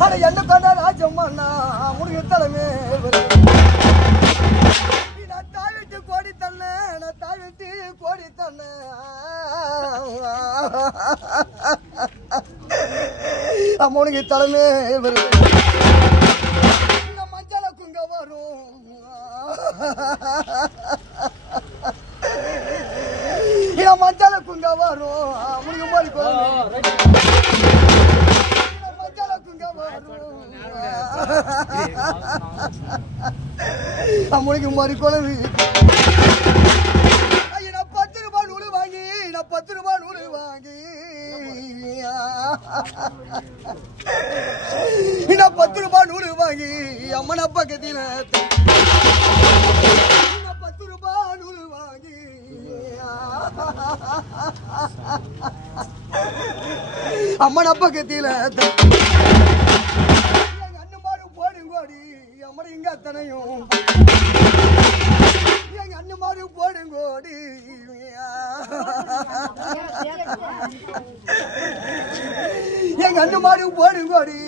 ஆனா என்ன கண்டா ராஜம்மாண்ணா முடிவு தலைமே நான் தாவிட்டு கோடி தன்ன நான் தாவிட்டு கோடி தன்ன அம்மனுக்கு தலைமே வருது மஞ்சள குங்க வரும் மஞ்சள குங்க வரும் முடிவு மாதிரி மஞ்சள குங்க வரும் அம்மனுக்கு மாதிரி குழந்தை 10 ரூபாய் நூறு வாங்கி நான் 10 ரூபாய் நூறு வாங்கி நான் 10 ரூபாய் நூறு வாங்கி அம்மன் அப்பா கத்தின 10 ரூபாய் நூறு வாங்கி அம்மன் அப்பா கத்தில எங்க அண்ணன் போடுங்கோடி அம்மன் இங்க அத்தனையும் எங்க அண்ணன் போடுங்கோடி எங்க அண்ணன் போடுங்கோடி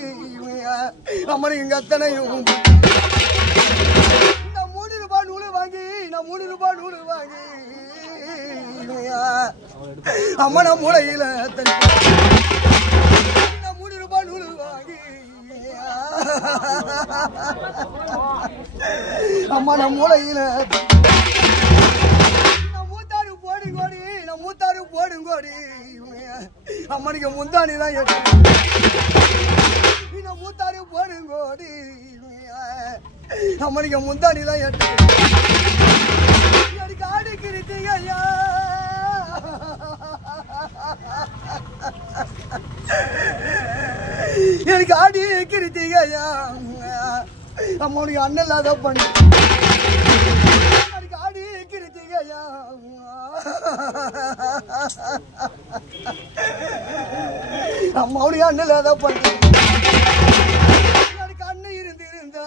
அம்மன் இங்க அத்தனையும் நான் 3 ரூபாய் நூறு வாங்கி நான் 3 ரூபாய் நூறு வாங்கி அம்மன மூளையில 3 ரூபாய் நூறு வாங்கி அம்மன மூளையில மூத்தாறு போடுங்கோடி நான் மூத்தாறு போடுங்கோடி அம்மனுக்கு முந்தானி தான் நான் மூத்தாறு போடுங்கோடி அம்மனுக்கு முந்தானி தான் எனக்கு ஆடிக்கிறீங்க ஐயா எனக்கு ஆடி கிருத்திங்க ஐயா அம்மனுக்கு அண்ணன் இல்லாத பண்ணு எனக்கு ஆடி கிருத்திங்க ஐயா அம்மாவுடைய அண்ணன் இல்லாத பண்ணு எனக்கு அண்ணன் இருந்தா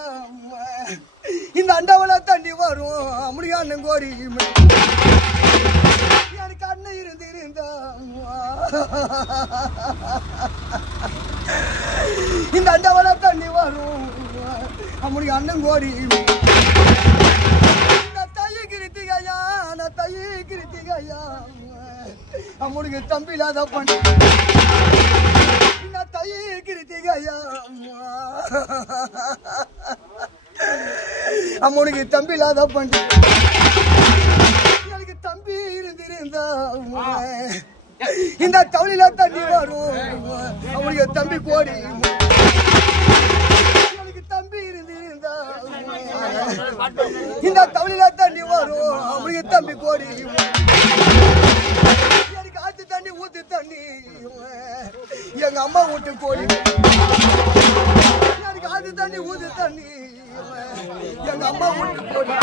இந்த அண்டவள தண்ணி வரும் அம்முடைய அண்ணன் கோடி எனக்கு அண்ணன் இருந்தா இந்த அண்டவள தண்ணி வரும் அம்முடைய அண்ணன் கோடி நான் தைய கிருத்திகையா நான் தைய கிருத்திகையா அம்முடைய தம்பி இல்லாத பண்ணு நான் தைய கிருத்திகையா அம்மனுக்கு தம்பி இல்லாத பண்ணு எனக்கு தம்பி இருந்தா இந்த தவளில தண்ணி வரும் அவனுக்கு தம்பி கோடி எனக்கு தம்பி இருந்தா இந்த தவளில தண்ணி வரும் அவனுக்கு தம்பி கோடி எனக்கு ஆத்து தண்ணி ஊத்து தண்ணி எங்க அம்மா வீட்டு கோடி எனக்கு ஆத்து தண்ணி ஊத்து தண்ணி எங்க அம்மா வீட்டு கோடி